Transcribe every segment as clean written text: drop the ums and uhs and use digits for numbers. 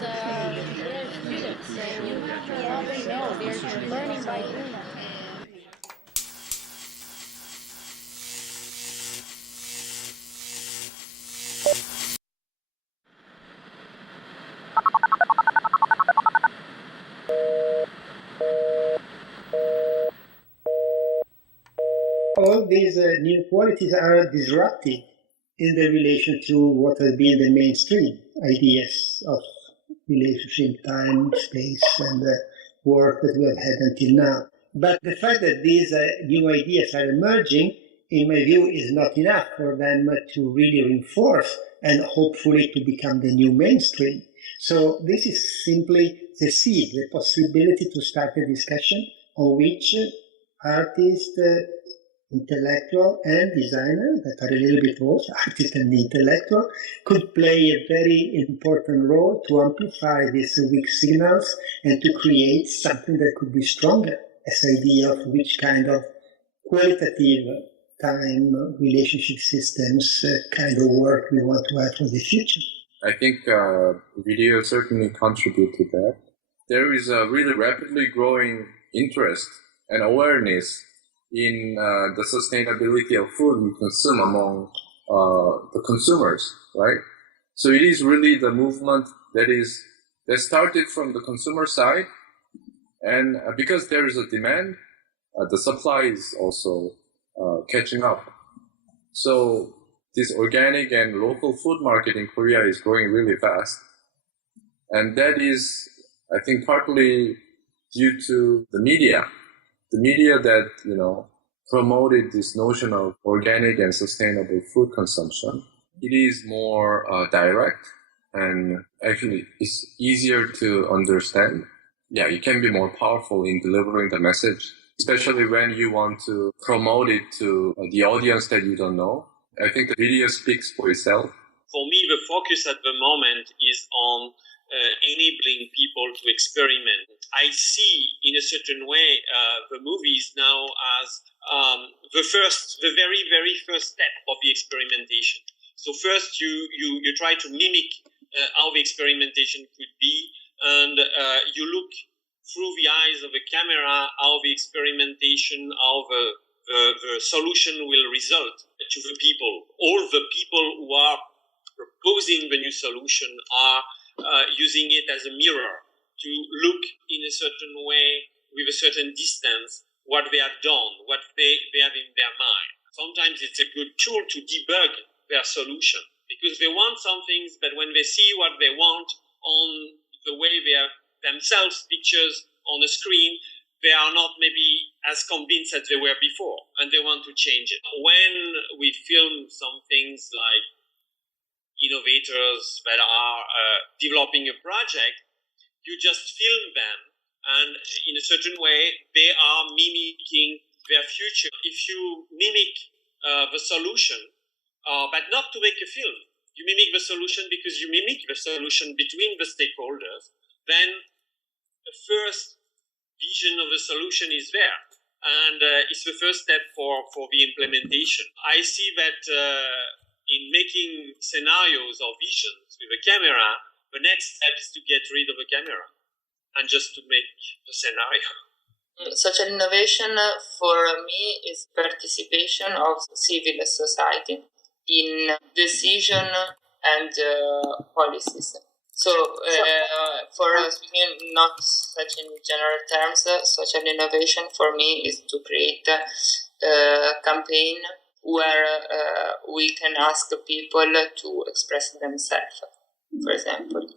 they're students, so all they know, they're learning by doing. All these new qualities are disruptive in the relation to what has been the mainstream ideas of relationship, time, space, and work that we have had until now. But the fact that these new ideas are emerging, in my view, is not enough for them to really reinforce and hopefully to become the new mainstream. So this is simply the seed, the possibility to start a discussion on which artists, intellectual and designer, that are a little bit both, artist and intellectual, could play a very important role to amplify these weak signals and to create something that could be stronger, as idea of which kind of qualitative time relationship systems kind of work we want to have for the future. I think video certainly contribute to that. There is a really rapidly growing interest and awareness in the sustainability of food we consume among the consumers, right? So it is really the movement that started from the consumer side, and because there is a demand, the supply is also catching up. So this organic and local food market in Korea is growing really fast, and that is, I think, partly due to the media. The media that, promoted this notion of organic and sustainable food consumption. It is more direct, and actually it's easier to understand. Yeah, you can be more powerful in delivering the message, especially when you want to promote it to the audience that you don't know. I think the video speaks for itself. For me, the focus at the moment is on enabling people to experiment. I see, in a certain way, the movies now as the very, very first step of the experimentation. So first, you try to mimic how the experimentation could be, and you look through the eyes of the camera how the experimentation, how the solution will result to the people. All the people who are proposing the new solution are using it as a mirror to look in a certain way, with a certain distance, what they have done, what they have in their mind. Sometimes it's a good tool to debug their solution, because they want some things, but when they see what they want on the way they have themselves pictures on the screen, they are not maybe as convinced as they were before, and they want to change it. When we film some things like innovators that are developing a project, you just film them, and in a certain way, they are mimicking their future. If you mimic the solution, but not to make a film, you mimic the solution because you mimic the solution between the stakeholders, then the first vision of the solution is there, and it's the first step for the implementation. I see that in making scenarios or visions with a camera, the next step is to get rid of the camera and just to make the scenario. Social innovation for me is participation of civil society in decision and policies. So, for speaking not such in general terms, social innovation for me is to create a campaign where we can ask people to express themselves, for example.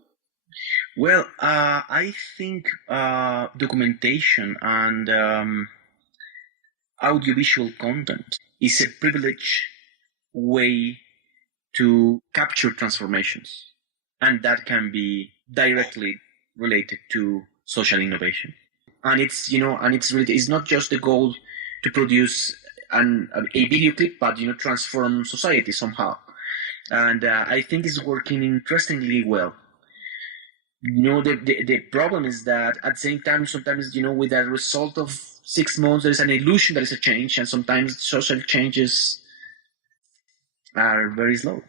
Well, I think documentation and audiovisual content is a privileged way to capture transformations, and that can be directly related to social innovation. And it's it's not just the goal to produce a video clip, but transform society somehow. And I think it's working interestingly well. The problem is that at the same time, sometimes, with a result of 6 months, there is an illusion there is a change, and sometimes social changes are very slow.